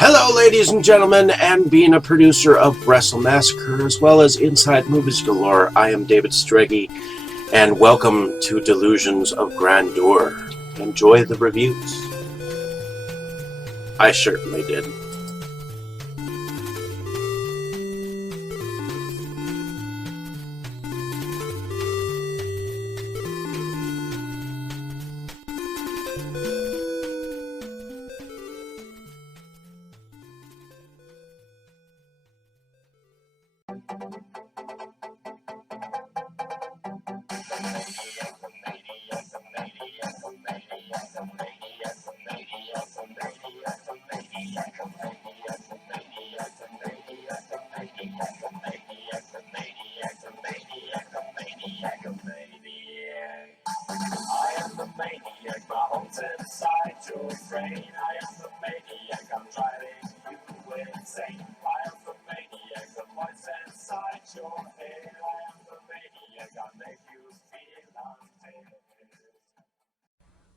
Hello, ladies and gentlemen, and being a producer of Wrestle Massacre as well as Inside Movies Galore, I am David Streggy, and welcome to Delusions of Grandeur. Enjoy the reviews. I certainly did.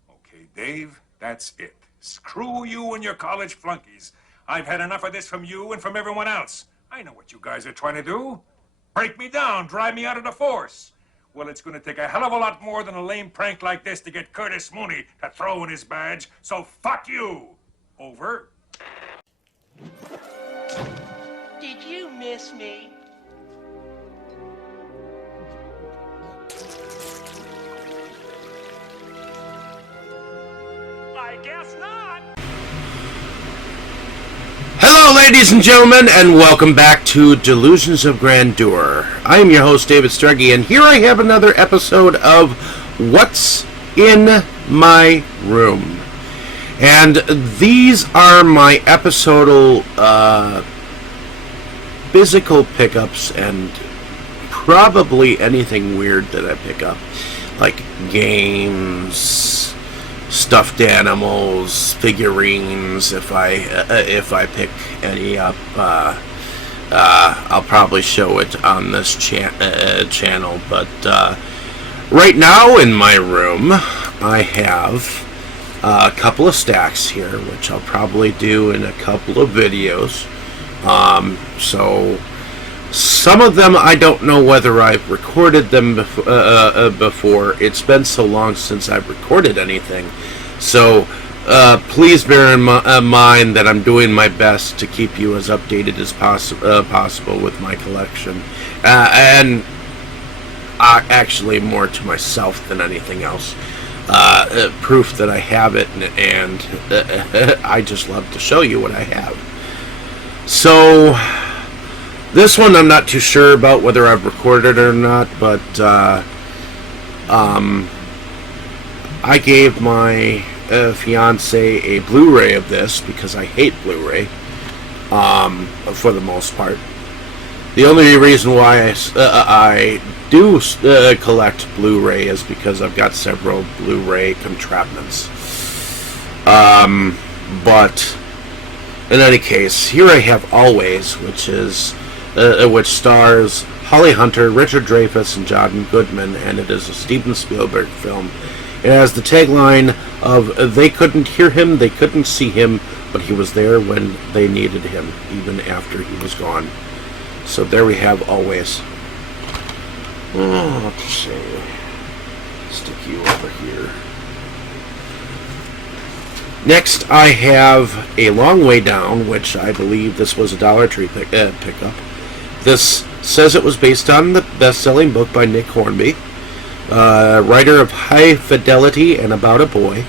Okay, Dave, that's it. Screw you and your college flunkies. I've had enough of this from you and from everyone else. I know what you guys are trying to do. Break me down, drive me out of the force. Well, it's going to take a hell of a lot more than a lame prank like this to get Curtis Mooney to throw in his badge, so fuck you. Over. Did you miss me? I guess not. Hello, ladies and gentlemen, and welcome back to Delusions of Grandeur. I am your host, David Streggy, and here I have another episode of What's in My Room. And these are my episodal physical pickups and probably anything weird that I pick up, like games, stuffed animals, figurines. If I pick any up, I'll probably show it on this channel. But right now in my room, I have a couple of stacks here, which I'll probably do in a couple of videos. So some of them I don't know whether I've recorded them before. It's been so long since I've recorded anything. So please bear in mind that I'm doing my best to keep you as updated as possible with my collection. And actually more to myself than anything else. Proof that I have it, and I just love to show you what I have. So this one I'm not too sure about whether I've recorded it or not, but I gave my fiance a Blu-ray of this because I hate Blu-ray for the most part. The only reason why I do collect Blu-ray is because I've got several Blu-ray contraptions. But in any case, here I have Always, which stars Holly Hunter, Richard Dreyfuss, and John Goodman, and it is a Steven Spielberg film. It has the tagline of "They couldn't hear him, they couldn't see him, but he was there when they needed him, even after he was gone." So there we have Always. Let's see. Stick you over here. Next, I have A Long Way Down, which I believe this was a Dollar Tree pickup. This says it was based on the best-selling book by Nick Hornby, writer of High Fidelity and About a Boy.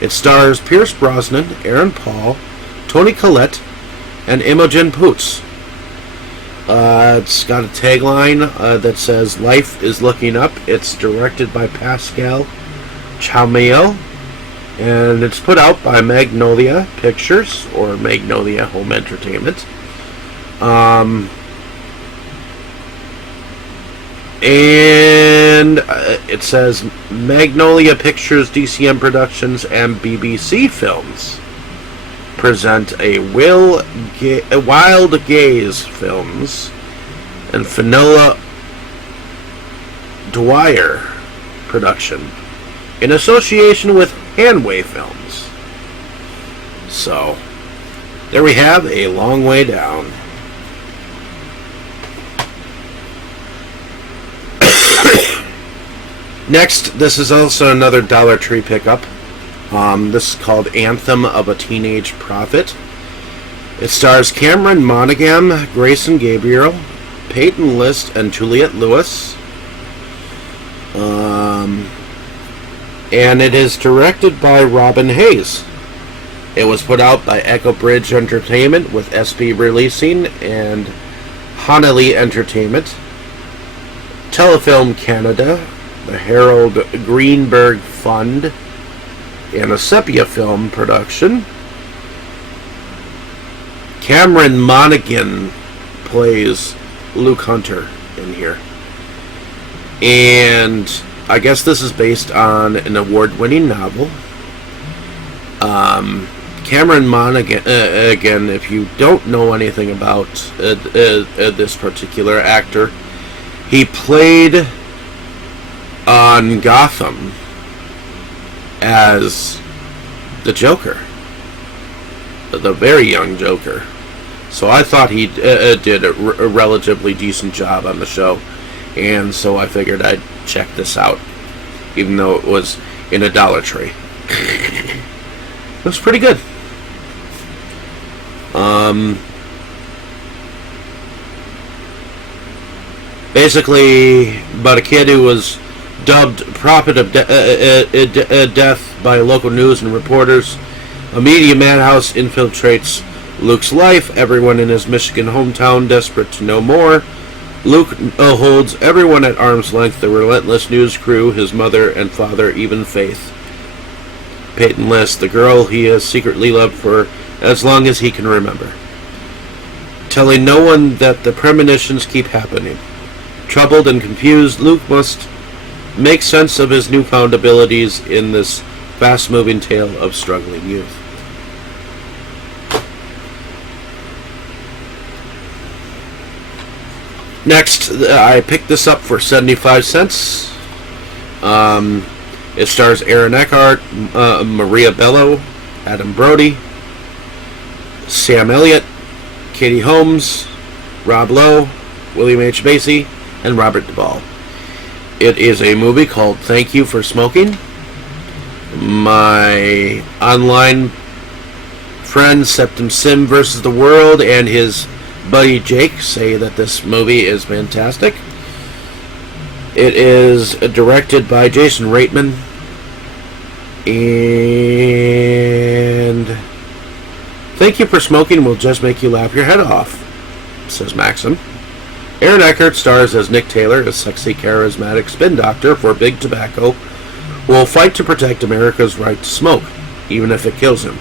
It stars Pierce Brosnan, Aaron Paul, Toni Collette, and Imogen Poots. It's got a tagline that says "Life is Looking Up." It's directed by Pascal Chaumel, and it's put out by Magnolia Pictures or Magnolia Home Entertainment. And it says Magnolia Pictures, DCM Productions, and BBC Films present a Wild Gaze Films and Finola Dwyer production in association with Hanway Films. So, there we have A Long Way Down. Next, this is also another Dollar Tree pickup. This is called Anthem of a Teenage Prophet. It stars Cameron Monaghan, Grayson Gabriel, Peyton List, and Juliette Lewis. And it is directed by Robin Hayes. It was put out by Echo Bridge Entertainment with SB Releasing and Hanley Entertainment. Telefilm Canada, the Harold Greenberg Fund, and a Sepia Film production. Cameron Monaghan plays Luke Hunter in here. And I guess this is based on an award-winning novel. Cameron Monaghan, again, if you don't know anything about this particular actor, he played on Gotham as the Joker, the very young Joker. So I thought he did a relatively decent job on the show, and so I figured I'd check this out, even though it was in a Dollar Tree. It was pretty good. Basically, about a kid who was dubbed prophet of death by local news and reporters. A media madhouse infiltrates Luke's life, everyone in his Michigan hometown desperate to know more. Luke holds everyone at arm's length, the relentless news crew, his mother and father, even Faith. Peyton List, the girl he has secretly loved for as long as he can remember. Telling no one that the premonitions keep happening. Troubled and confused, Luke must make sense of his newfound abilities in this fast-moving tale of struggling youth. Next, I picked this up for 75 cents. It stars Aaron Eckhart, Maria Bello, Adam Brody, Sam Elliott, Katie Holmes, Rob Lowe, William H. Macy, and Robert Duvall. It is a movie called Thank You for Smoking. My online friend Septum Sim vs. the World and his buddy Jake say that this movie is fantastic. It is directed by Jason Reitman, and Thank You for Smoking will just make you laugh your head off, says Maxim. Aaron Eckhart stars as Nick Taylor, a sexy, charismatic spin doctor for Big Tobacco, who will fight to protect America's right to smoke, even if it kills him,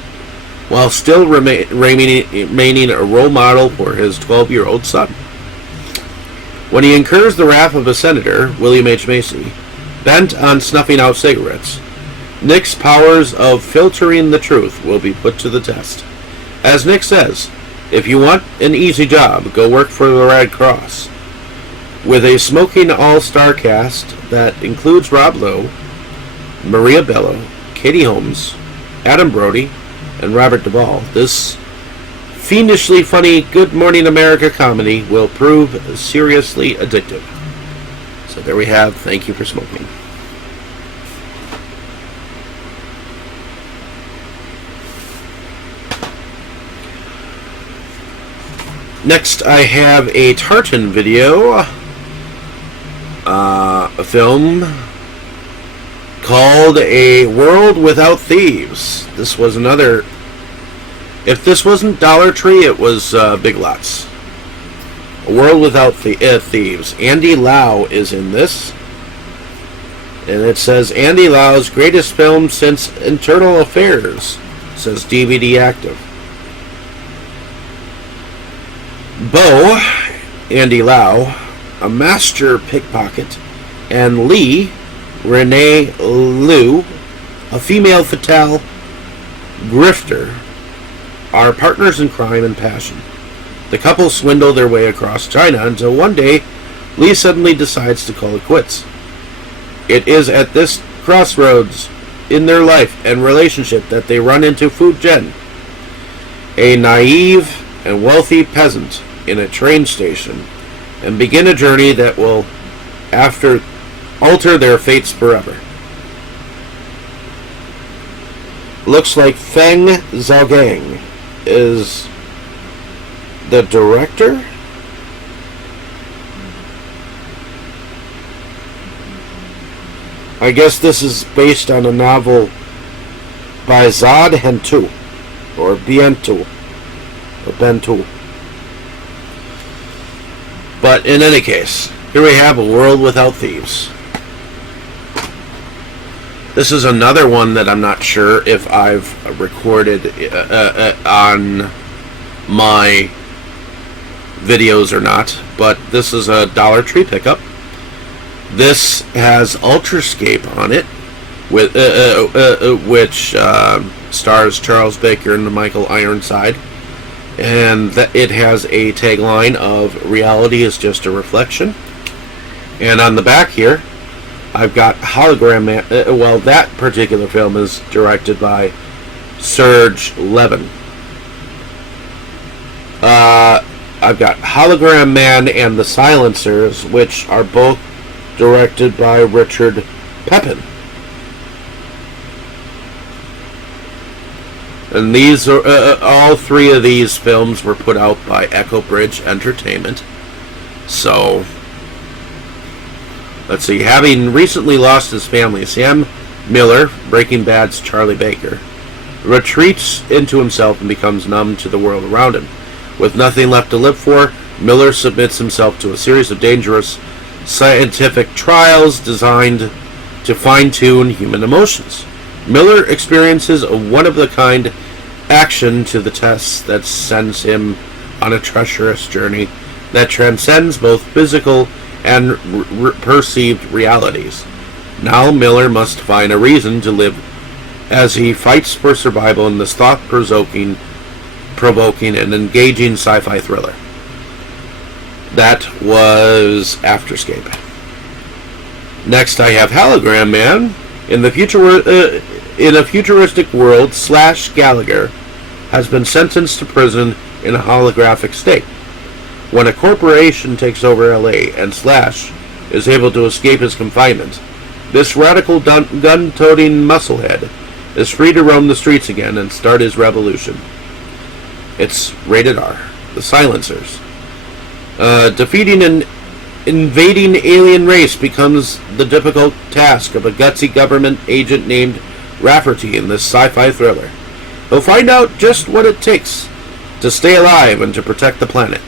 while still remaining a role model for his 12-year-old son. When he incurs the wrath of a senator, William H. Macy, bent on snuffing out cigarettes, Nick's powers of filtering the truth will be put to the test. As Nick says, if you want an easy job, go work for the Red Cross. With a smoking all-star cast that includes Rob Lowe, Maria Bello, Katie Holmes, Adam Brody, and Robert Duvall, this fiendishly funny Good Morning America comedy will prove seriously addictive. So there we have Thank You for Smoking. Next, I have a Tartan video, a film called A World Without Thieves. This was another, if this wasn't Dollar Tree, it was Big Lots. A World Without Thieves. Andy Lau is in this. And it says, Andy Lau's greatest film since Internal Affairs, says DVD Active. Bo, Andy Lau, a master pickpocket, and Lee, Renee Liu, a female fatale grifter, are partners in crime and passion. The couple swindle their way across China until one day, Lee suddenly decides to call it quits. It is at this crossroads in their life and relationship that they run into Fu Jen, a naive and wealthy peasant in a train station and begin a journey that will alter their fates forever. Looks like Feng Zhaogang is the director. I guess this is based on a novel by Zad Hentu, or Bientu, or Bentu. But in any case, here we have A World Without Thieves. This is another one that I'm not sure if I've recorded on my videos or not, but this is a Dollar Tree pickup. This has Ultrascape on it, with which stars Charles Baker and Michael Ironside, and it has a tagline of "Reality is just a reflection." And on the back here, I've got Hologram Man. Well, that particular film is directed by Serge Levin. I've got Hologram Man and The Silencers, which are both directed by Richard Pepin. And these are all three of these films were put out by Echo Bridge Entertainment. So, let's see. Having recently lost his family, Sam Miller, Breaking Bad's Charlie Baker, retreats into himself and becomes numb to the world around him. With nothing left to live for, Miller submits himself to a series of dangerous scientific trials designed to fine-tune human emotions. Miller experiences a one-of-a-kind action to the tests that sends him on a treacherous journey that transcends both physical and perceived realities. Now Miller must find a reason to live as he fights for survival in this thought-provoking and engaging sci-fi thriller. That was Afterscape. Next, I have Hologram Man. In a futuristic world, Slash Gallagher has been sentenced to prison in a holographic state. When a corporation takes over LA and Slash is able to escape his confinement, this radical gun-toting musclehead is free to roam the streets again and start his revolution. It's rated R. The Silencers. Defeating an invading alien race becomes the difficult task of a gutsy government agent named Rafferty in this sci-fi thriller. He'll find out just what it takes to stay alive and to protect the planet.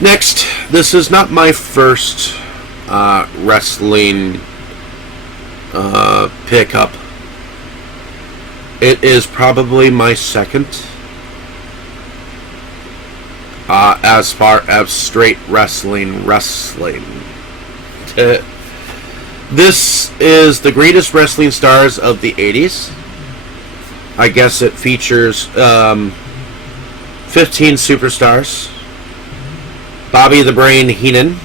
Next, this is not my first wrestling pickup. It is probably my second as far as straight wrestling. This is the greatest wrestling stars of the 80s. I guess it features 15 superstars. Bobby the Brain Heenan,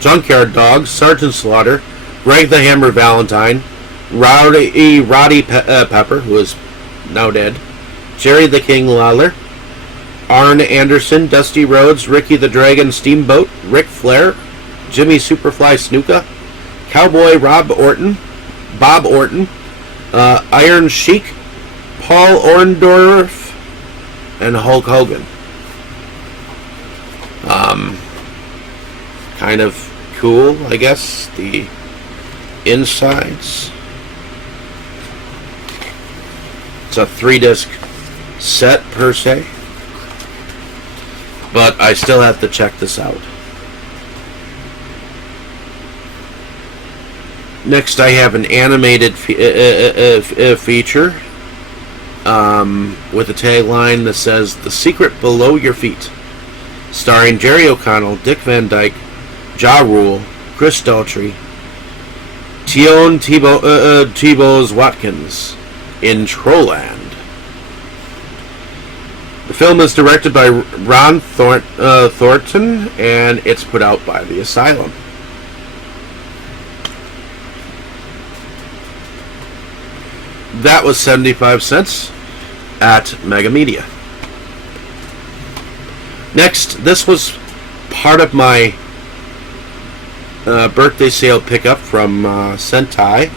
Junkyard Dog, Sergeant Slaughter, Greg the Hammer Valentine, Roddy Pepper, who is now dead, Jerry the King Lawler, Arn Anderson, Dusty Rhodes, Ricky the Dragon Steamboat, Ric Flair, Jimmy Superfly Snuka, Cowboy Bob Orton, Iron Sheik, Paul Orndorff, and Hulk Hogan. Kind of cool, I guess, the insides. It's a 3-disc set per se, but I still have to check this out. Next, I have an animated feature with a tagline that says "The Secret Below Your Feet," starring Jerry O'Connell, Dick Van Dyke, Ja Rule, Chris Daughtry, Tion T-Boz Watkins in Trollland. The film is directed by Ron Thornton, and it's put out by The Asylum. that was 75 cents at Mega Media. Next, this was part of my birthday sale pickup from Sentai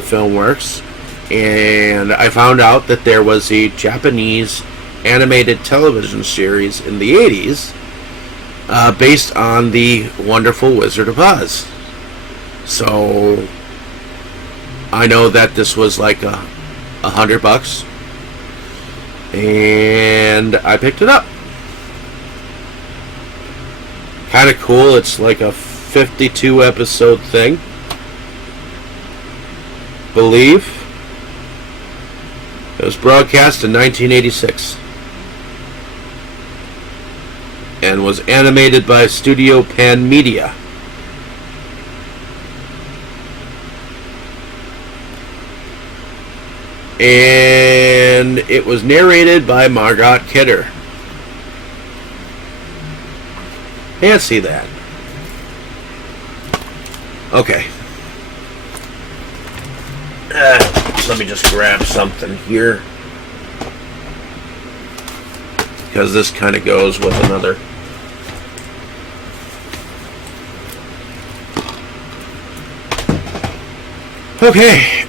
Filmworks, and I found out that there was a Japanese animated television series in the 80s based on the Wonderful Wizard of Oz. So I know that this was like $100, and I picked it up. Kind of cool. It's like a 52 episode thing, believe. It was broadcast in 1986 and was animated by Studio Pan Media. And it was narrated by Margot Kidder. Can't see that. Okay. Let me just grab something here, because this kind of goes with another. Okay.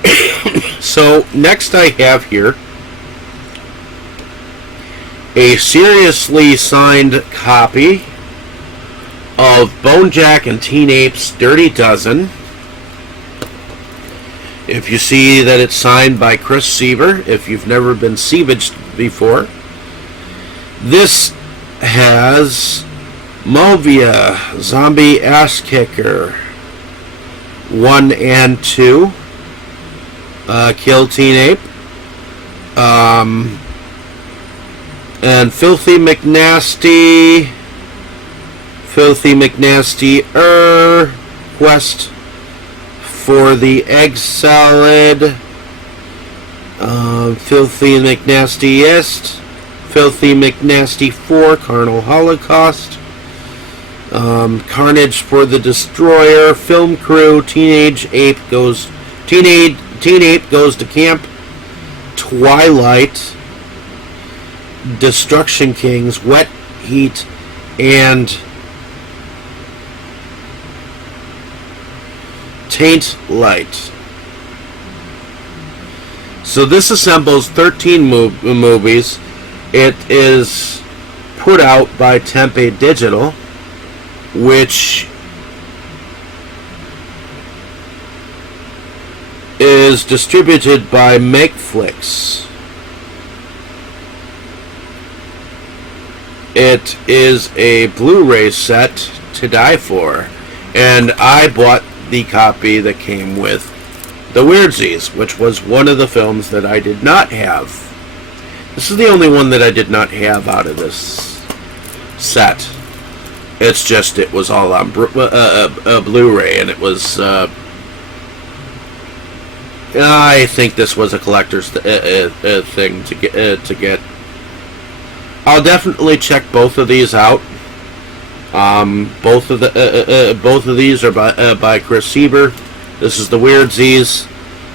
So next I have here a seriously signed copy of BoneJacked and Teen Ape's Dirty Dozen. If you see that it's signed by Chris Seaver, if you've never been Seavaged before, this has Movia, Zombie Ass Kicker 1 and 2, Kill Teen Ape, and Filthy McNasty, Quest for the Egg Salad, Filthy McNastiest, Filthy McNasty 4, Carnal Holocaust, Carnage for the Destroyer, Film Crew, Teen Ape goes to camp, Twilight, Destruction Kings, Wet Heat, and Taint Light. So this assembles 13 movies. It is put out by Tempe Digital, which is distributed by MakeFlix. It is a Blu-ray set to die for, and I bought the copy that came with The Weirdsies, which was one of the films that I did not have. This is the only one that I did not have out of this set. It's just it was all on Blu-ray, and it was. I think this was a collector's thing to get. I'll definitely check both of these out. Both of these are by Chris Seaver. This is The Weirdsies.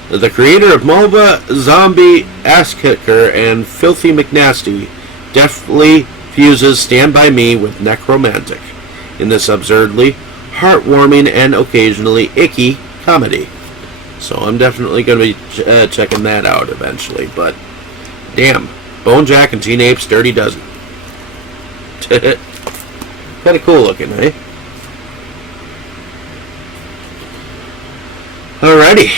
The creator of MOBA, Zombie Ass Kicker, and Filthy McNasty deftly fuses Stand By Me with Necromantic in this absurdly heartwarming and occasionally icky comedy. So I'm definitely going to be checking that out eventually. But damn, BoneJacked and Teen Ape's Dirty Dozen. Kind of cool looking, eh? Alrighty.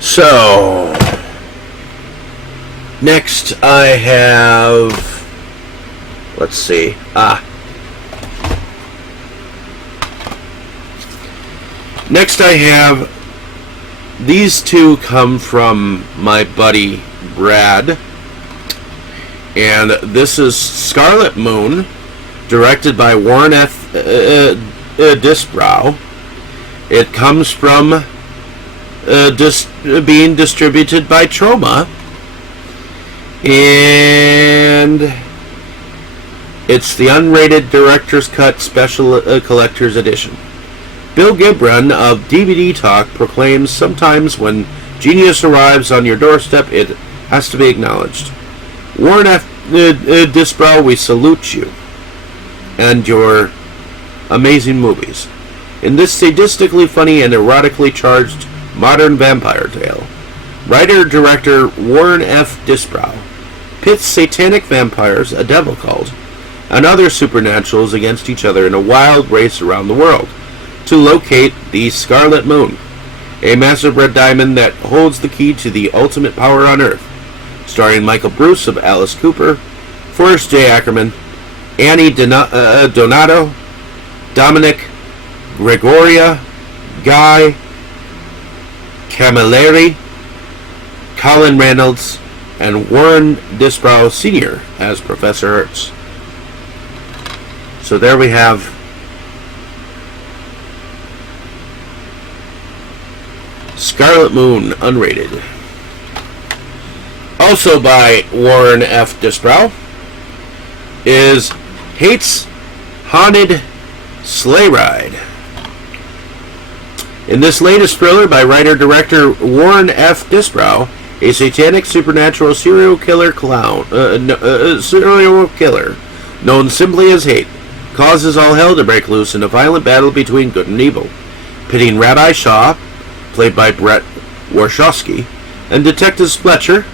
So next I have, let's see, next I have, these two come from my buddy Brad, and this is Scarlet Moon, directed by Warren F. Disbrow. It comes from being distributed by Troma, and it's the unrated director's cut special collector's edition. Bill Gibran of DVD Talk proclaims, sometimes when genius arrives on your doorstep, it has to be acknowledged. Warren F. Disbrow, we salute you and your amazing movies. In this sadistically funny and erotically charged modern vampire tale, writer-director Warren F. Disbrow pits satanic vampires, a devil cult, and other supernaturals against each other in a wild race around the world to locate the Scarlet Moon, a massive red diamond that holds the key to the ultimate power on Earth. Starring Michael Bruce of Alice Cooper, Forrest J. Ackerman, Annie Donato, Dominic Gregoria, Guy Camilleri, Colin Reynolds, and Warren Disbrow Sr. as Professor Hertz. So there we have Scarlet Moon, unrated. Also by Warren F. Disbrow is Hate's Haunted Sleigh Ride. In this latest thriller by writer-director Warren F. Disbrow, a satanic supernatural serial killer known simply as Hate causes all hell to break loose in a violent battle between good and evil, pitting Rabbi Shaw, played by Brett Warshawski, and Detectives Fletcher,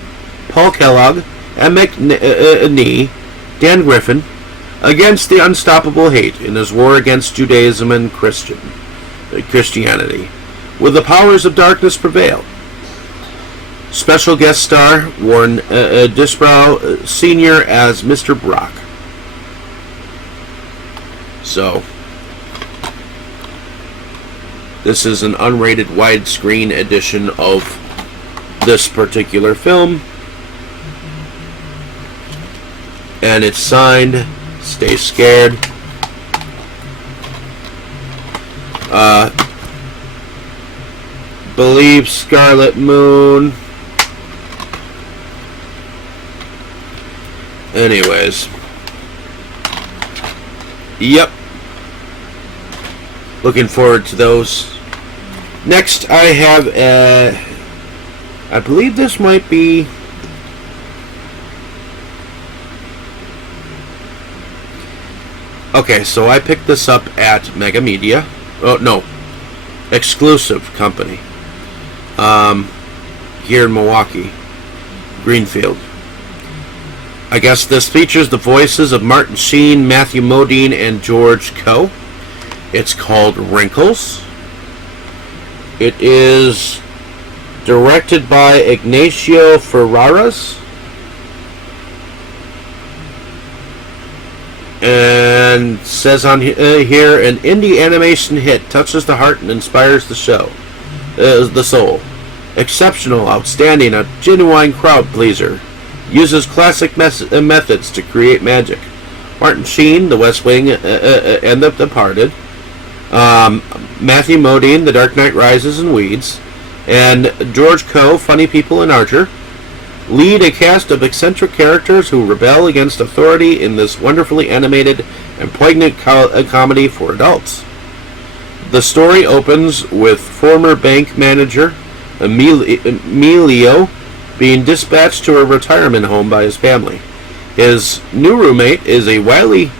Paul Kellogg, and McNee, Dan Griffin, against the unstoppable Hate in his war against Judaism and Christianity. Will the powers of darkness prevail? Special guest star Warren Disbrow Sr. as Mr. Brock. So, this is an unrated widescreen edition of this particular film. And it's signed, Stay Scared. Believe Scarlet Moon. Anyways. Yep. Looking forward to those. Next, I have, I believe this might be... Okay, so I picked this up at Mega Media. Oh, no. Exclusive company. Here in Milwaukee. Greenfield. I guess this features the voices of Martin Sheen, Matthew Modine, and George Coe. It's called Wrinkles. It is directed by Ignacio Ferraras. And says on here, an indie animation hit touches the heart and inspires the soul. Exceptional, outstanding, a genuine crowd pleaser. Uses classic methods to create magic. Martin Sheen, The West Wing, and The Departed. Matthew Modine, The Dark Knight Rises and Weeds. And George Coe, Funny People and Archer. Lead a cast of eccentric characters who rebel against authority in this wonderfully animated and poignant comedy for adults. The story opens with former bank manager Emilio being dispatched to a retirement home by his family. His new roommate is a wily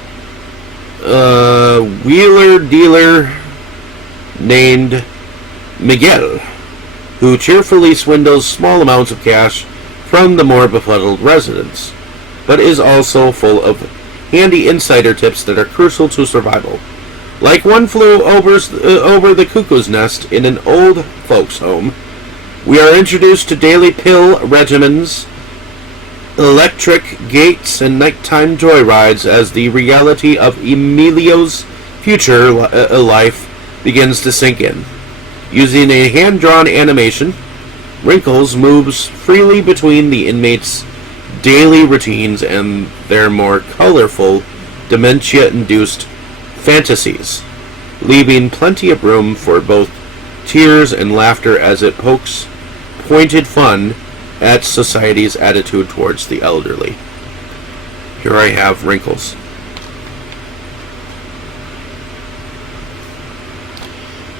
wheeler dealer named Miguel, who cheerfully swindles small amounts of cash from the more befuddled residents, but is also full of handy insider tips that are crucial to survival. Like One Flew Over the Cuckoo's Nest in an old folks' home, we are introduced to daily pill regimens, electric gates, and nighttime joyrides as the reality of Emilio's future life begins to sink in. Using a hand-drawn animation, Wrinkles moves freely between the inmates' daily routines and their more colorful, dementia-induced fantasies, leaving plenty of room for both tears and laughter as it pokes pointed fun at society's attitude towards the elderly. Here I have Wrinkles.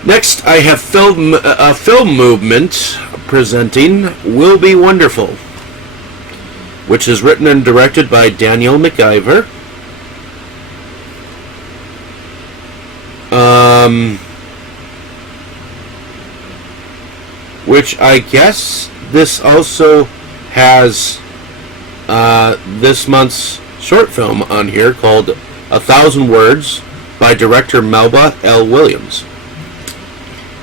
Next, I have a film movement presenting Will Be Wonderful, which is written and directed by Daniel McIver. Which I guess this also has this month's short film on here called 1,000 Words by director Melba L. Williams.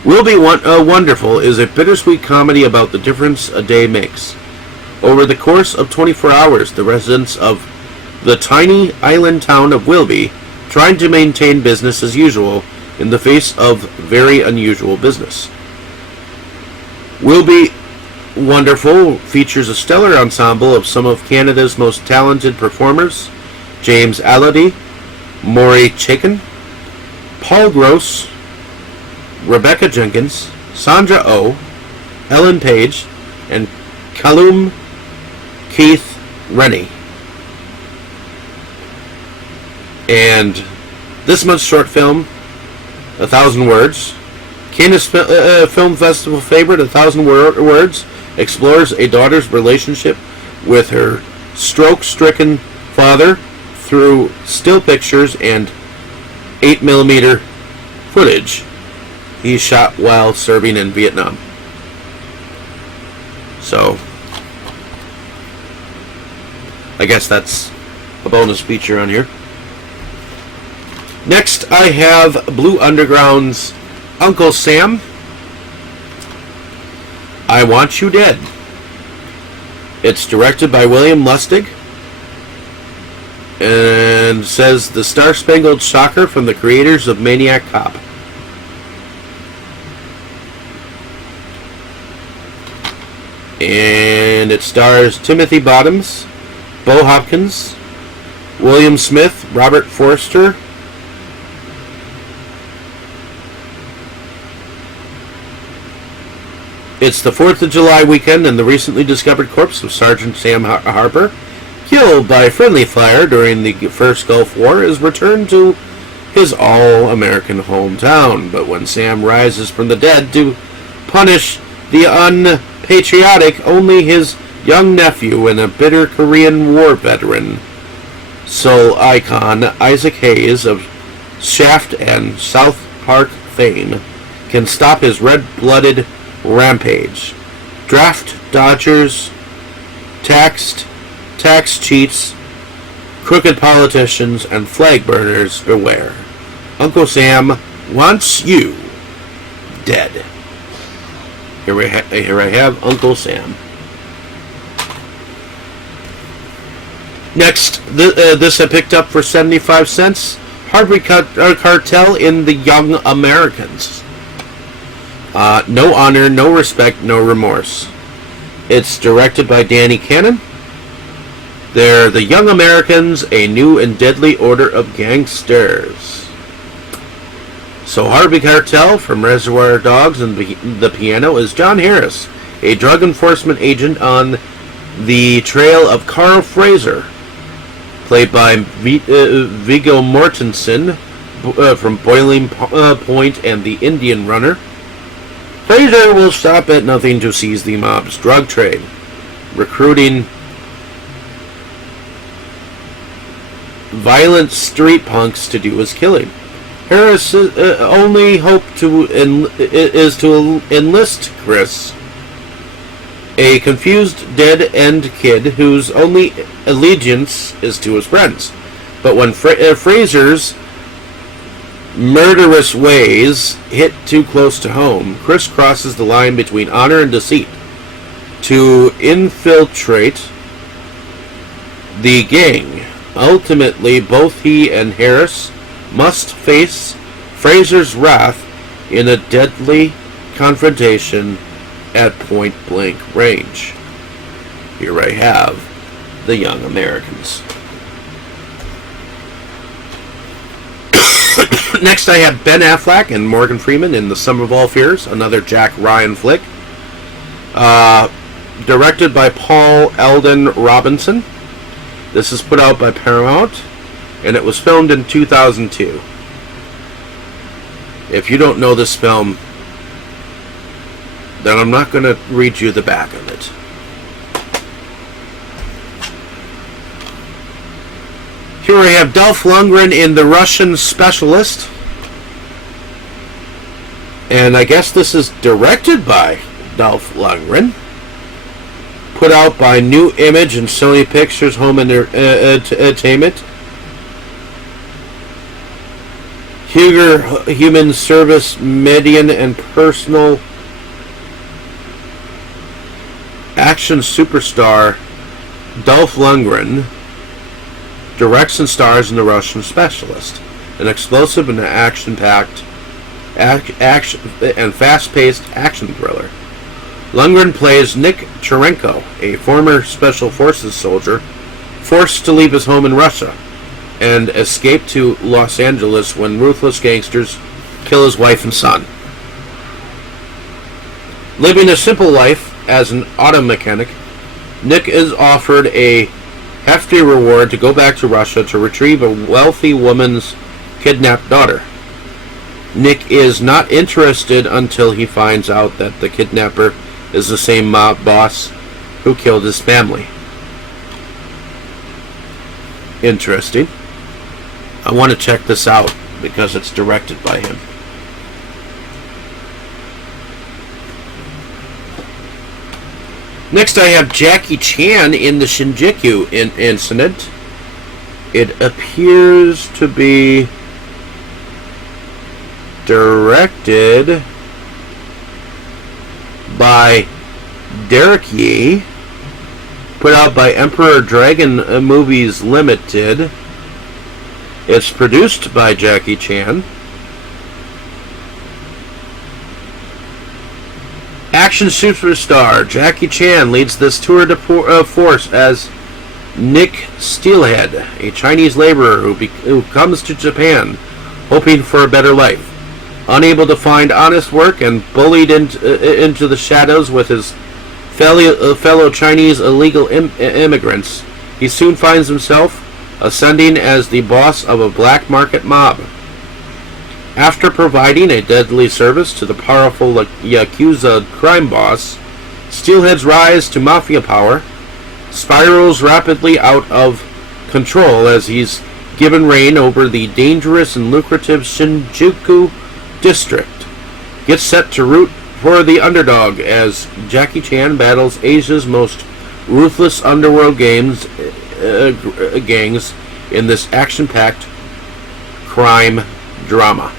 Will Be Wonderful is a bittersweet comedy about the difference a day makes. Over the course of 24 hours, the residents of the tiny island town of Wilby tried to maintain business as usual in the face of very unusual business. Will Be Wonderful features a stellar ensemble of some of Canada's most talented performers: James Alody, Maury Chaikin, Paul Gross, Rebecca Jenkins, Sandra Oh, Ellen Page, and Callum Keith Rennie. And this month's short film, 1,000 Words, Cannes Film Festival favorite, 1,000 Words, explores a daughter's relationship with her stroke-stricken father through still pictures and 8mm footage he shot while serving in Vietnam. So, I guess that's a bonus feature on here. Next, I have Blue Underground's Uncle Sam, I Want You Dead. It's directed by William Lustig and says the Star-Spangled Shocker from the creators of Maniac Cop. And it stars Timothy Bottoms, Bo Hopkins, William Smith, Robert Forster, it's the 4th of July weekend, and the recently discovered corpse of Sergeant Sam Harper, killed by friendly fire during the first Gulf War, is returned to his all-American hometown. But when Sam rises from the dead to punish the unpatriotic, only his young nephew and a bitter Korean War veteran, soul icon Isaac Hayes of Shaft and South Park fame, can stop his red-blooded rampage. Draft dodgers, tax cheats, crooked politicians, and flag burners beware. Uncle Sam wants you dead. Here I have Uncle Sam. Next, this I picked up for 75 cents. Harvey Cartel in The Young Americans. No honor, no respect, no remorse. It's directed by Danny Cannon. They're The Young Americans, a new and deadly order of gangsters. So Harvey Cartel from Reservoir Dogs and The Piano is John Harris, a drug enforcement agent on the trail of Carl Fraser, played by Viggo Mortensen from Boiling Point and The Indian Runner. Fraser will stop at nothing to seize the mob's drug trade, recruiting violent street punks to do his killing. Harris' only hope is to enlist Chris, a confused dead-end kid whose only allegiance is to his friends. But when Fraser's murderous ways hit too close to home, Chris crosses the line between honor and deceit to infiltrate the gang. Ultimately, both he and Harris must face Fraser's wrath in a deadly confrontation at point-blank range. Here I have The Young Americans. Next, I have Ben Affleck and Morgan Freeman in The Sum of All Fears, another Jack Ryan flick. Directed by Paul Eldon Robinson. This is put out by Paramount, and it was filmed in 2002. If you don't know this film, then I'm not going to read you the back of it. Here we have Dolph Lundgren in The Russian Specialist. And I guess this is directed by Dolph Lundgren. Put out by New Image and Sony Pictures Home Entertainment. Human Service, Median, and Personal Action Superstar Dolph Lundgren directs and stars in The Russian Specialist, an explosive and action-packed action and fast-paced action thriller. Lundgren plays Nick Cherenko, a former Special Forces soldier forced to leave his home in Russia and escape to Los Angeles when ruthless gangsters kill his wife and son. Living a simple life as an auto mechanic, Nick is offered a hefty reward to go back to Russia to retrieve a wealthy woman's kidnapped daughter. Nick is not interested until he finds out that the kidnapper is the same mob boss who killed his family. Interesting. I want to check this out because it's directed by him. Next I have Jackie Chan in the Shinjuku incident. It appears to be directed by Derek Yee, put out by Emperor Dragon Movies Limited. It's produced by Jackie Chan. Action superstar Jackie Chan leads this tour de force as Nick Steelhead, a Chinese laborer who comes to Japan hoping for a better life. Unable to find honest work and bullied into the shadows with his fellow Chinese illegal immigrants, he soon finds himself ascending as the boss of a black market mob. After providing a deadly service to the powerful Yakuza crime boss, Steelhead's rise to mafia power spirals rapidly out of control as he's given reign over the dangerous and lucrative Shinjuku district. Get set to root for the underdog as Jackie Chan battles Asia's most ruthless underworld gangs in this action-packed crime drama.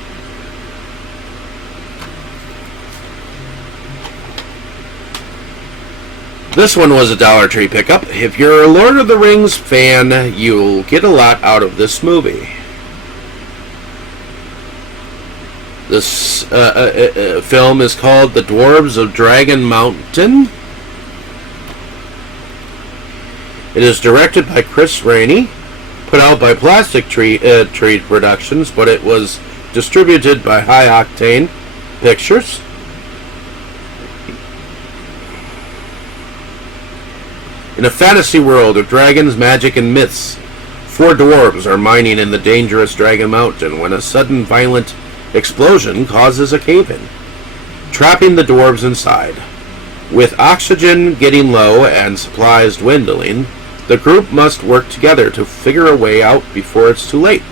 This one was a Dollar Tree pickup. If you're a Lord of the Rings fan, you'll get a lot out of this movie. This film is called The Dwarves of Dragon Mountain. It is directed by Chris Rainey, put out by Plastic Tree Productions, but it was distributed by High Octane Pictures. In a fantasy world of dragons, magic, and myths, 4 dwarves are mining in the dangerous Dragon Mountain when a sudden violent explosion causes a cave-in, trapping the dwarves inside. With oxygen getting low and supplies dwindling, the group must work together to figure a way out before it's too late.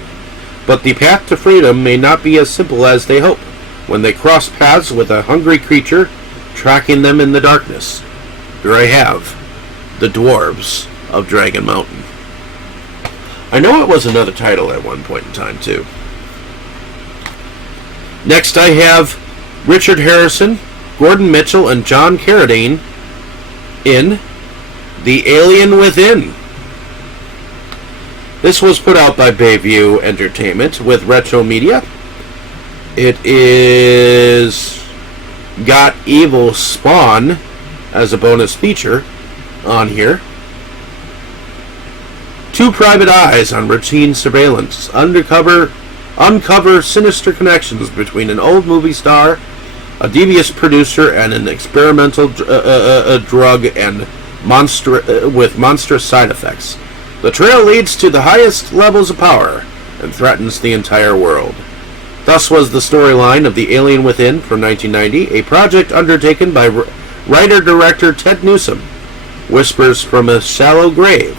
But the path to freedom may not be as simple as they hope when they cross paths with a hungry creature tracking them in the darkness. Here I have The Dwarves of Dragon Mountain. I know it was another title at one point in time, too. Next I have Richard Harrison, Gordon Mitchell, and John Carradine in The Alien Within. This was put out by Bayview Entertainment with Retro Media. It is got Evil Spawn as a bonus feature on here. 2 private eyes on routine surveillance uncover sinister connections between an old movie star, a devious producer, and an experimental drug and with monstrous side effects. The trail leads to the highest levels of power and threatens the entire world. Thus was the storyline of The Alien Within from 1990, a project undertaken by writer-director Ted Newsom, Whispers from a Shallow Grave,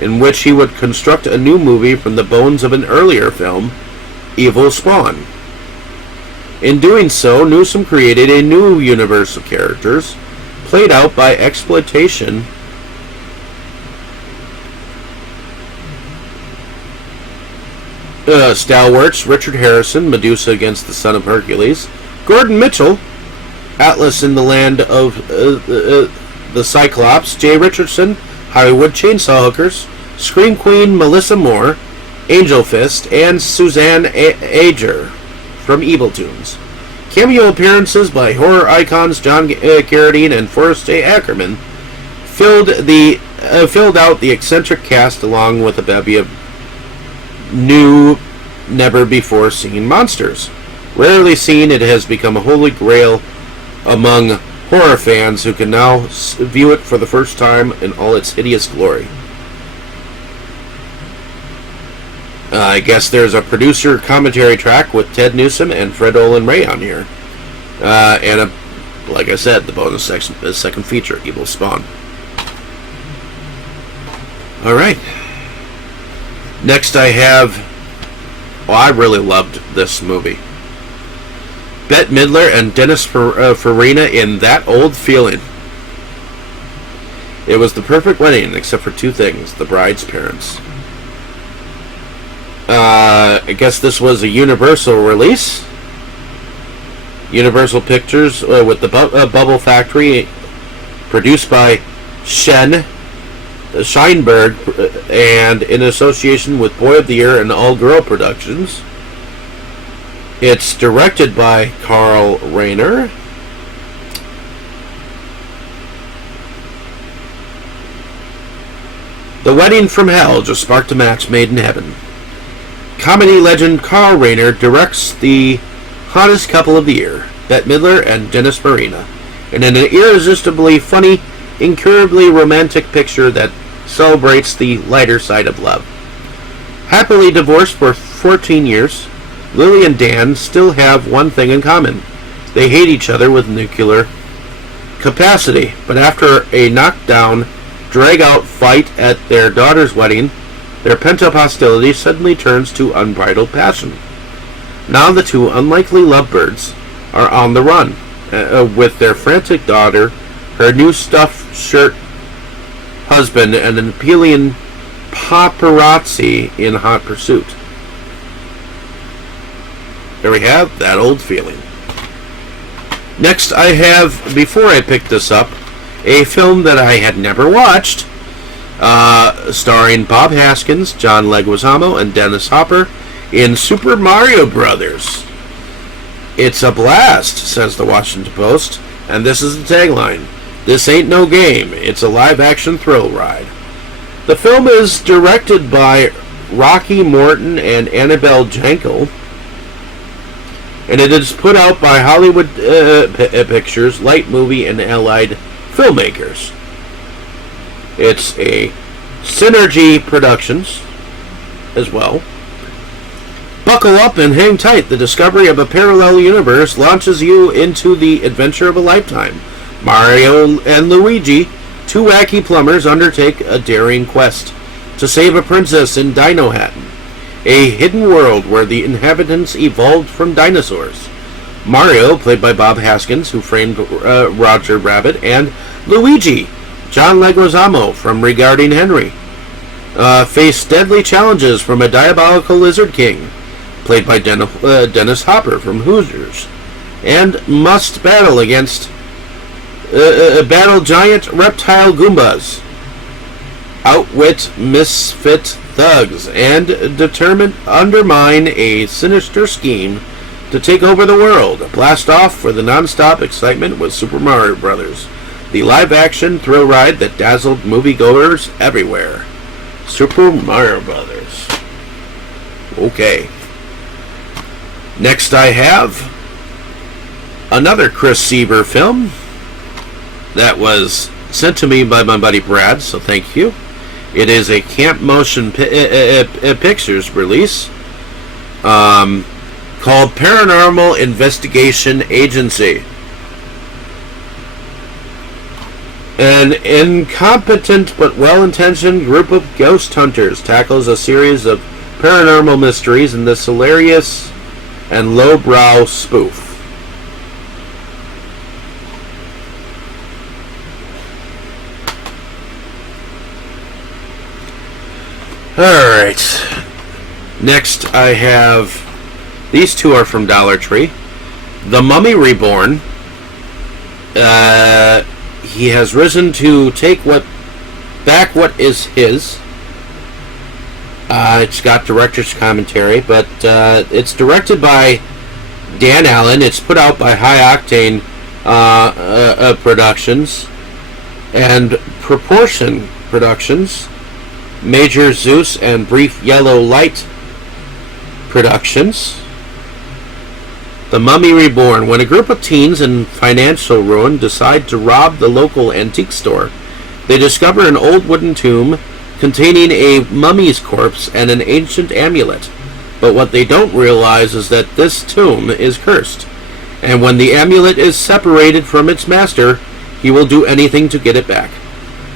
in which he would construct a new movie from the bones of an earlier film, Evil Spawn. In doing so, Newsom created a new universe of characters, played out by exploitation stalwarts Richard Harrison, Medusa against the Son of Hercules, Gordon Mitchell, Atlas in the Land of the Cyclops, Jay Richardson, Hollywood Chainsaw Hookers, Scream Queen Melissa Moore, Angel Fist, and Suzanne Ager from Evil Tunes. Cameo appearances by horror icons John Carradine and Forrest J. Ackerman filled out the eccentric cast, along with a bevy of new, never-before-seen monsters. Rarely seen, it has become a holy grail among horror fans who can now view it for the first time in all its hideous glory. I guess there's a producer commentary track with Ted Newsom and Fred Olen Ray on here. And, like I said, the bonus second feature, Evil Spawn. Alright. Next I have... I really loved this movie. Bette Midler and Dennis Farina in That Old Feeling. It was the perfect wedding, except for two things. The bride's parents. I guess this was a Universal release. Universal Pictures with the Bubble Factory, produced by Scheinberg, and in association with Boy of the Year and All Girl Productions. It's directed by Carl Reiner. The Wedding from Hell just sparked a match made in heaven. Comedy legend Carl Reiner directs the hottest couple of the year, Bette Midler and Dennis Farina, in an irresistibly funny, incurably romantic picture that celebrates the lighter side of love. Happily divorced for 14 years, Lily and Dan still have one thing in common. They hate each other with nuclear capacity, but after a knockdown, drag-out fight at their daughter's wedding, their pent-up hostility suddenly turns to unbridled passion. Now the two unlikely lovebirds are on the run, with their frantic daughter, her new stuffed shirt husband, and an appealing paparazzi in hot pursuit. There we have That Old Feeling. Next I have, before I picked this up, a film that I had never watched, starring Bob Haskins, John Leguizamo, and Dennis Hopper in Super Mario Brothers. It's a blast, says the Washington Post, and this is the tagline. This ain't no game, it's a live-action thrill ride. The film is directed by Rocky Morton and Annabelle Jankel, and it is put out by Hollywood Pictures, Light Movie, and allied filmmakers. It's a Synergy Productions as well. Buckle up and hang tight. The discovery of a parallel universe launches you into the adventure of a lifetime. Mario and Luigi, two wacky plumbers, undertake a daring quest to save a princess in Dino Hatton, a hidden world where the inhabitants evolved from dinosaurs. Mario, played by Bob Haskins, who framed Roger Rabbit, and Luigi, John Leguizamo from Regarding Henry, face deadly challenges from a diabolical lizard king, played by Dennis Hopper from Hoosiers, and must battle against giant reptile Goombas, outwit misfit thugs, and undermine a sinister scheme to take over the world. Blast off for the non-stop excitement with Super Mario Brothers, the live-action thrill ride that dazzled moviegoers everywhere. Super Mario Brothers. Okay. Next I have another Chris Sieber film that was sent to me by my buddy Brad, so thank you. It is a Camp Motion Pictures release called called Paranormal Investigation Agency. An incompetent but well-intentioned group of ghost hunters tackles a series of paranormal mysteries in this hilarious and lowbrow spoof. Alright. Next I have... These two are from Dollar Tree. The Mummy Reborn. He has risen to take back what is his. It's got director's commentary, but it's directed by Dan Allen. It's put out by High Octane Productions and Proportion Productions, Major Zeus and Brief Yellow Light Productions. The Mummy Reborn. When a group of teens in financial ruin decide to rob the local antique store, they discover an old wooden tomb containing a mummy's corpse and an ancient amulet. But what they don't realize is that this tomb is cursed, and when the amulet is separated from its master, he will do anything to get it back.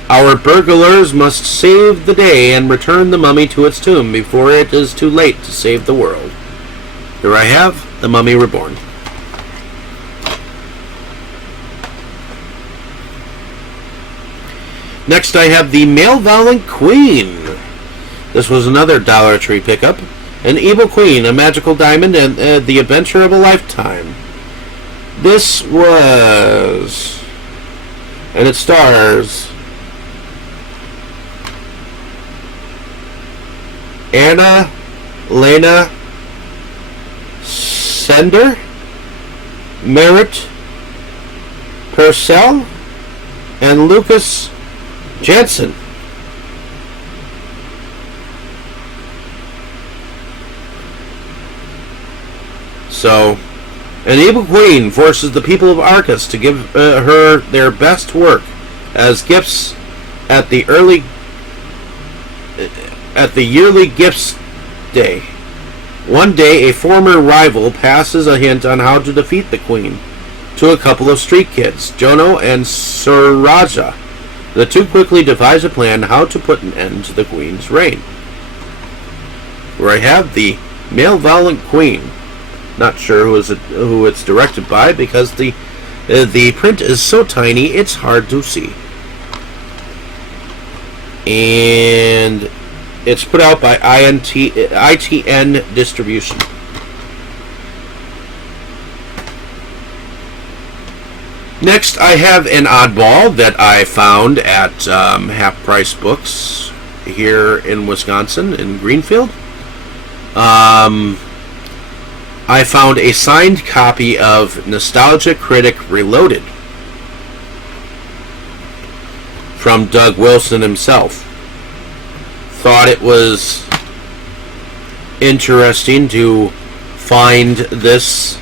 Our burglars must save the day and return the mummy to its tomb before it is too late to save the world. Here I have The Mummy Reborn. Next I have The Malevolent Queen. This was another Dollar Tree pickup. An evil queen, a magical diamond, and the adventure of a lifetime. This was... And it stars... Anna Lena Sender, Merritt Purcell, and Lucas Jansen. So, an evil queen forces the people of Arcus to give her their best work as gifts at the yearly gifts day. One day, a former rival passes a hint on how to defeat the queen to a couple of street kids, Jono and Suraja. The two quickly devise a plan how to put an end to the queen's reign. Where I have The Malevolent Queen. Not sure who it's directed by because the print is so tiny it's hard to see. And it's put out by ITN Distribution. Next, I have an oddball that I found at Half Price Books here in Wisconsin, in Greenfield. I found a signed copy of Nostalgia Critic Reloaded from Doug Wilson himself. Thought it was interesting to find this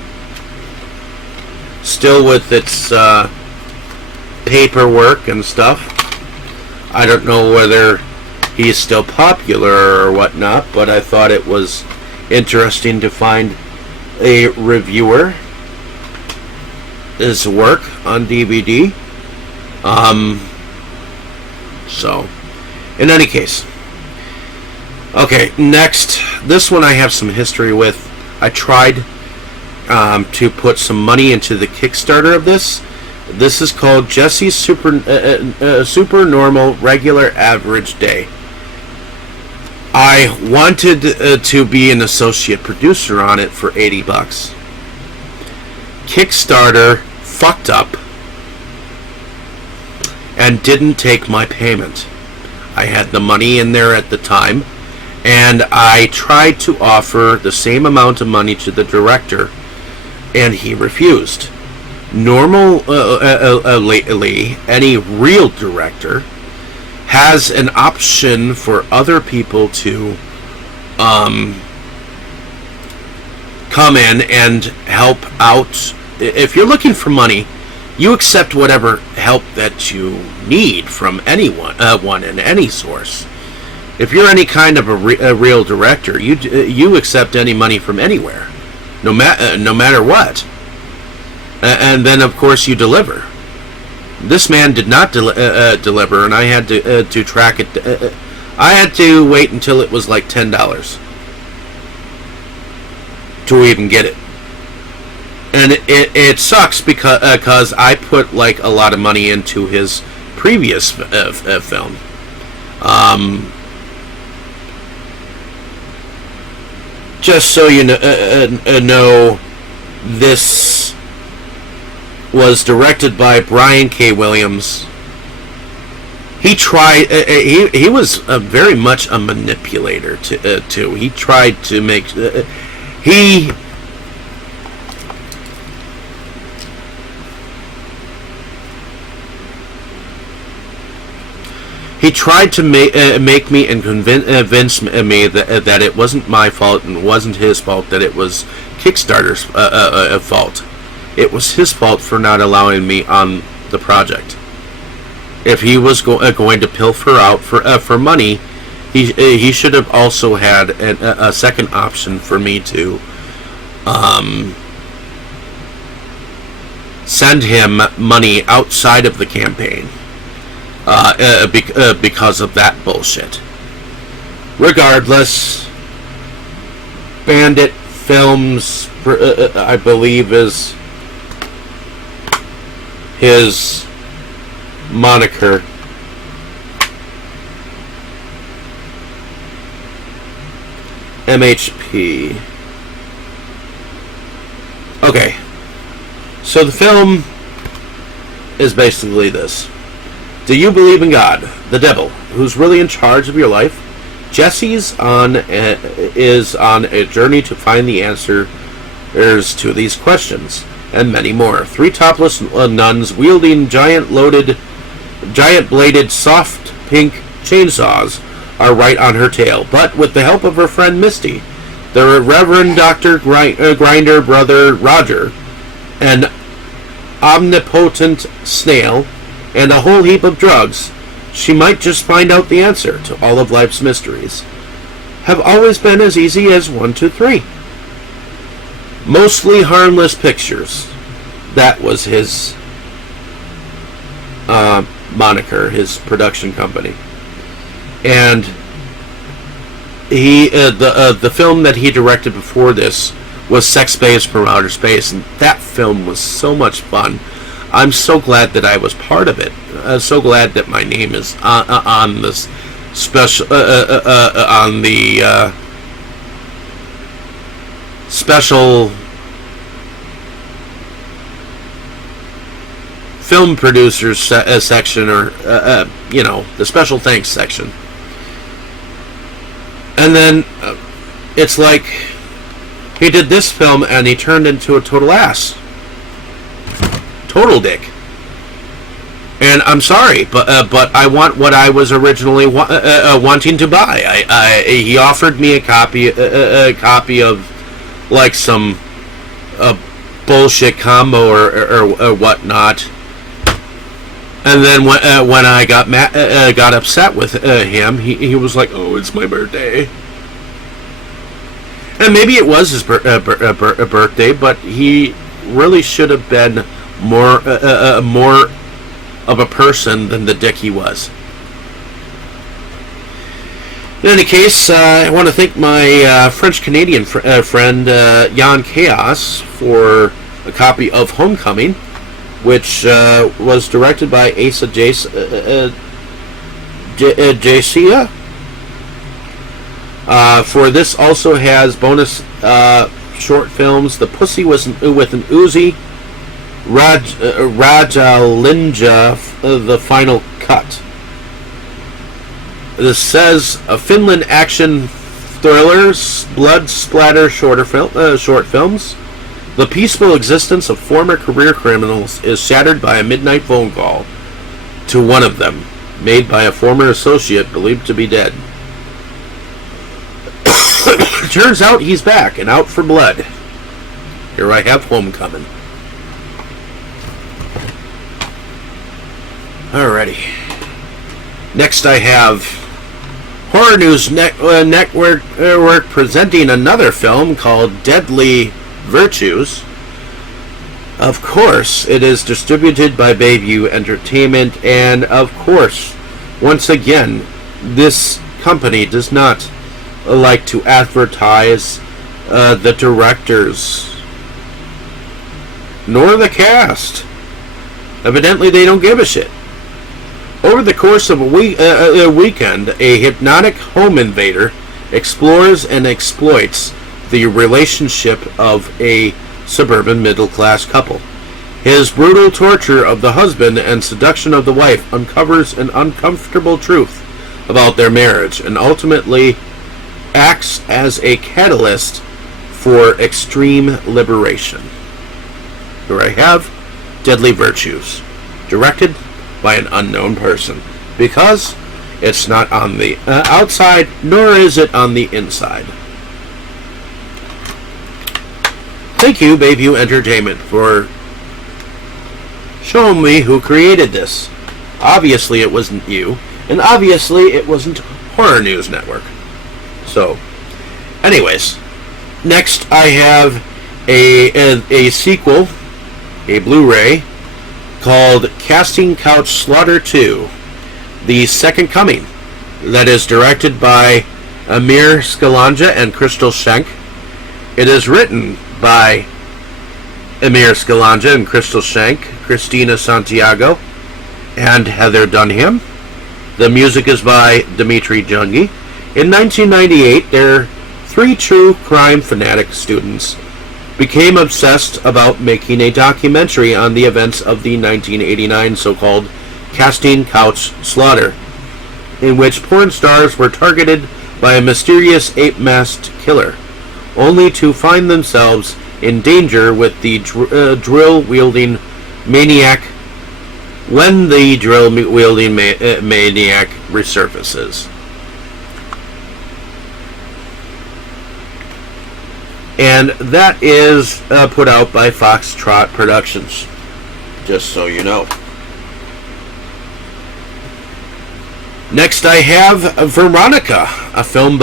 still with its paperwork and stuff. I don't know whether he's still popular or whatnot, but I thought it was interesting to find a reviewer his work on DVD. So, in any case. Okay, next. This one I have some history with. I tried to put some money into the Kickstarter of this. This is called Jesse's Super Normal Regular Average Day. I wanted to be an associate producer on it for $80. Kickstarter fucked up and didn't take my payment. I had the money in there at the time, and I tried to offer the same amount of money to the director, and he refused. Lately, any real director has an option for other people to come in and help out. If you're looking for money, you accept whatever help that you need from anyone, one and any source. If you're any kind of a real director, you accept any money from anywhere. no matter what. And then, of course, you deliver. This man did not deliver, and I had to track it. I had to wait until it was like $10 to even get it. And it sucks because I put like a lot of money into his previous film. Just so you know, this was directed by Brian K. Williams. He tried. He was very much a manipulator too. He tried to make. He tried to make me and convince me that it wasn't my fault and it wasn't his fault, that it was Kickstarter's fault. It was his fault for not allowing me on the project. If he was going to pilfer out for money, he should have also had a second option for me to send him money outside of the campaign. Because of that bullshit. Regardless, Bandit Films, I believe, is his moniker. MHP. Okay. So the film is basically this. Do you believe in God, the devil, who's really in charge of your life? Jesse's is on a journey to find the answers to these questions, and many more. 3 topless nuns wielding giant-bladed, soft pink chainsaws are right on her tail, but with the help of her friend Misty, the Reverend Dr. Grinder brother Roger, an omnipotent snail, and a whole heap of drugs, she might just find out the answer to all of life's mysteries. Have always been as easy as 1, 2, 3. Mostly Harmless Pictures. That was his moniker, his production company. And he the film that he directed before this was Sex Space from Outer Space, and that film was so much fun. I'm so glad that I was part of it. I'm so glad that my name is on this special on the special film producers section, or the special thanks section. And then it's like he did this film and he turned into a total ass. Total dick. And I'm sorry, but I want what I was originally wanting to buy. He offered me a copy of like some bullshit combo or whatnot. And then when I got upset with him, he was like, "Oh, it's my birthday." And maybe it was his birthday, but he really should have been more of a person than the dick he was. In any case, I want to thank my French-Canadian friend Jan Chaos for a copy of Homecoming, which was directed by Asa Jacia. For this also has bonus short films: The Pussy with an Uzi, Rajalinja, The Final Cut. This says a Finland action thrillers, blood splatter short films. The peaceful existence of former career criminals is shattered by a midnight phone call to one of them, made by a former associate believed to be dead. Turns out he's back and out for blood. Here I have Homecoming. Alrighty. Next I have Horror News Network presenting another film called Deadly Virtues. Of course, it is distributed by Bayview Entertainment, and of course, once again, this company does not like to advertise the directors nor the cast. Evidently, they don't give a shit. Over the course of a weekend, a hypnotic home invader explores and exploits the relationship of a suburban middle-class couple. His brutal torture of the husband and seduction of the wife uncovers an uncomfortable truth about their marriage and ultimately acts as a catalyst for extreme liberation. Here I have Deadly Virtues, directed by an unknown person, because it's not on the outside, nor is it on the inside. Thank you, Bayview Entertainment, for showing me who created this. Obviously it wasn't you, and obviously it wasn't Horror News Network. So, anyways, next I have a sequel, a Blu-ray, called Casting Couch Slaughter 2, The Second Coming, that is directed by Amir Skalanja and Crystal Schenk. It is written by Amir Skalanja and Crystal Schenk, Christina Santiago, and Heather Dunham. The music is by Dimitri Jungi. In 1998, their three true crime fanatic students became obsessed about making a documentary on the events of the 1989 so-called Casting Couch Slaughter, in which porn stars were targeted by a mysterious ape-masked killer, only to find themselves in danger with the drill-wielding maniac when the drill-wielding maniac resurfaces. And that is put out by Foxtrot Productions, just so you know. Next I have Veronica, a film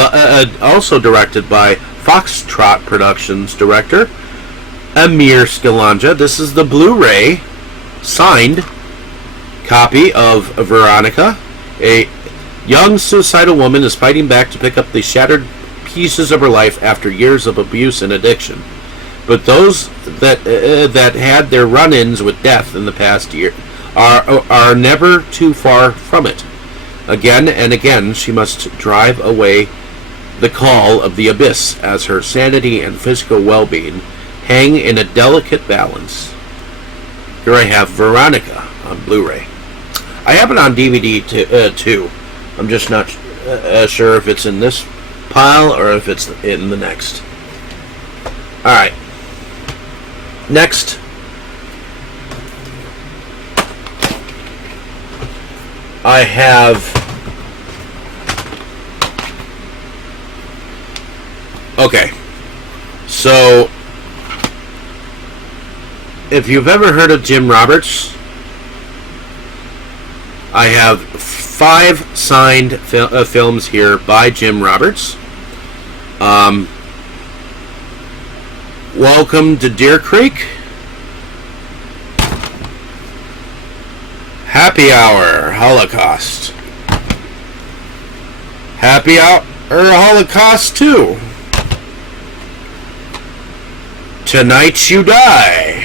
also directed by Foxtrot Productions director Amir Skalanja. This is the Blu-ray signed copy of Veronica. A young suicidal woman is fighting back to pick up the shattered pieces of her life after years of abuse and addiction. But those that had their run-ins with death in the past year are never too far from it. Again and again, she must drive away the call of the abyss as her sanity and physical well-being hang in a delicate balance. Here I have Veronica on Blu-ray. I have it on DVD too. I'm just not sure if it's in this pile or if it's in the next. Alright. Next, I have... Okay. So, if you've ever heard of Jim Roberts, I have 5 signed films here by Jim Roberts. Welcome to Deer Creek. Happy Hour Holocaust. Happy Hour Holocaust 2. Tonight You Die.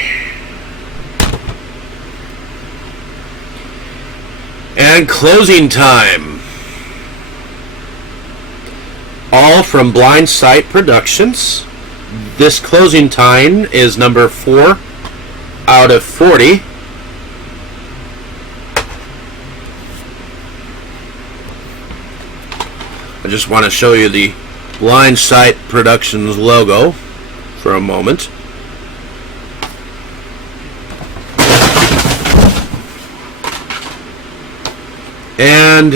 And Closing Time. All from Blind Sight Productions. This Closing Time is number 4 out of 40. I just want to show you the Blind Sight Productions logo for a moment. And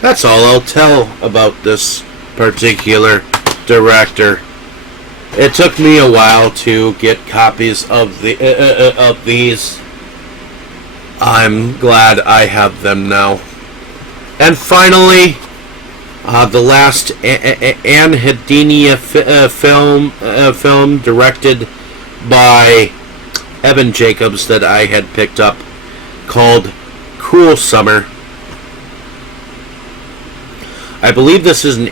that's all I'll tell about this particular director. It took me a while to get copies of these. I'm glad I have them now. And finally, The last Anhedonia film directed by Evan Jacobs that I had picked up, called Cool Summer. I believe this is an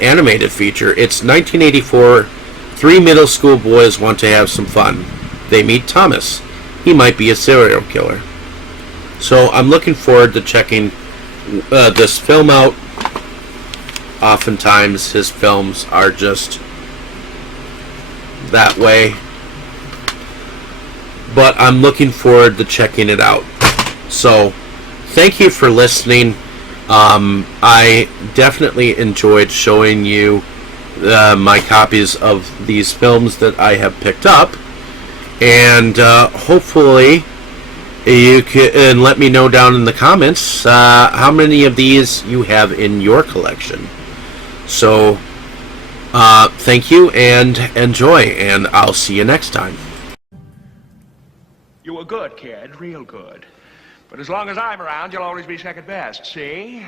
animated feature. It's 1984. 3 middle school boys want to have some fun. They meet Thomas. He might be a serial killer. So I'm looking forward to checking this film out. Oftentimes his films are just that way. But I'm looking forward to checking it out. So thank you for listening. I definitely enjoyed showing you my copies of these films that I have picked up, and hopefully you can let me know down in the comments how many of these you have in your collection. So thank you and enjoy, and I'll see you next time. You were good, kid, real good. But as long as I'm around, you'll always be second best, see?